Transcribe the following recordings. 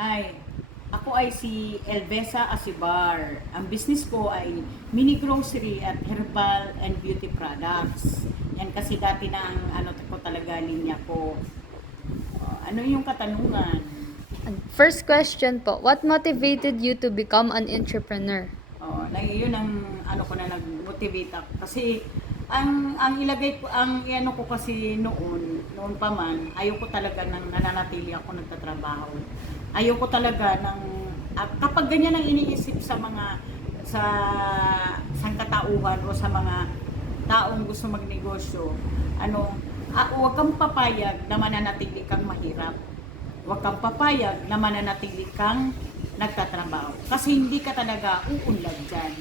Ay, ako ay si Elvesa Asibar. Ang business ko ay mini grocery at herbal and beauty products. Yan kasi dati na ang ano ko talaga linya ko. Ano yung katanungan? First question po, what motivated you to become an entrepreneur? Yun ang ano ko na nag-motivate ako. Kasi ang ilagay ko, ang ano ko kasi noon pa man, ayoko talaga nang nananatili ako nagtatrabaho. Ayoko talaga ng kapag ganyan ang iniisip sa mga sa sangkatauhan o sa mga taong gusto magnegosyo, huwag kang papayag na mananatili kang mahirap. Huwag kang papayag na mananatili kang nagtatrabaho. Kasi hindi ka talaga uunlad dyan.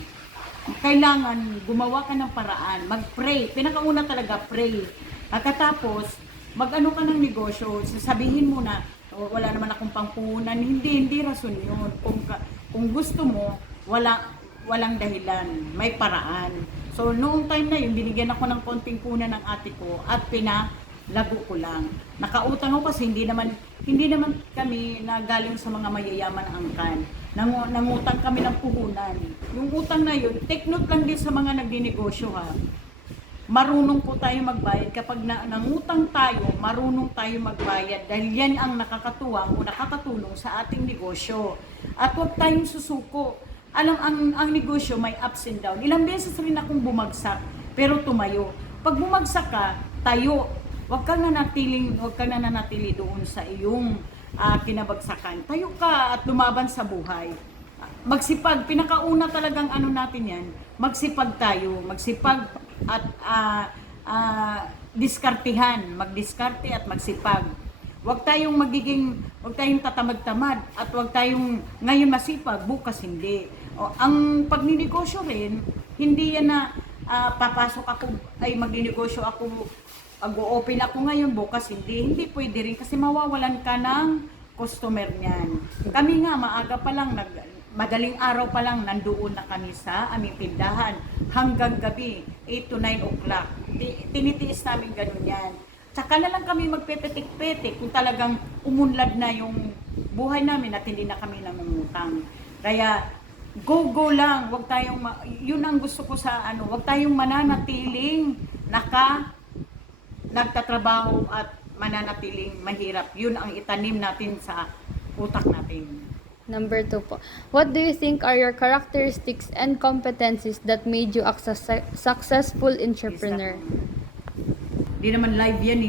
Kailangan gumawa ka ng paraan, mag-pray. Pinakauna talaga, pray. Pagkatapos, mag-ano ka ng negosyo, sasabihin mo na, wala naman akong pangpuhunan. Hindi rason yun. Kung gusto mo, walang dahilan. May paraan. So, noong time na yun, binigyan ako ng konting punan ng ate ko at pinalago ko lang. Nakautang ako kasi hindi naman kami na galing sa mga mayayaman na angkan. Nangutang kami ng puhunan. Yung utang na yun, take note lang din sa mga nagdinegosyo ha. Marunong po tayo magbayad. Kapag nangutang tayo, marunong tayo magbayad dahil yan ang nakakatuwang o nakakatulong sa ating negosyo. At huwag tayong susuko. Ang negosyo may ups and down. Ilang beses rin akong bumagsak, pero tumayo. Pag bumagsak ka, tayo. Huwag ka nanatili doon sa iyong kinabagsakan. Tayo ka at lumaban sa buhay. Magsipag, pinakauna talagang ano natin yan, magsipag tayo. Magsipag at diskartihan. Magdiskarte at magsipag. Huwag tayong tatamad-tamad at huwag tayong ngayon masipag, bukas hindi. Ang pagninegosyo rin, hindi yan na papasok ako, ay magninegosyo ako, mag-open ako ngayon, bukas hindi. Hindi pwede rin kasi mawawalan ka ng customer niyan. Kami nga, maaga pa lang, madaling araw pa lang, nandoon na kami sa aming tindahan. Hanggang gabi, 8 to 9 o'clock. Tinitiis namin ganun yan. Tsaka na lang kami magpepetik-petik kung talagang umunlad na yung buhay namin at hindi na kami nangungutang. Kaya, go lang. Yun ang gusto ko sa wag tayong mananatiling nagtatrabaho at mananatiling mahirap. Yun ang itanim natin sa utak natin. Number 2 po, what do you think are your characteristics and competencies that made you a successful entrepreneur? Di naman live yan eh.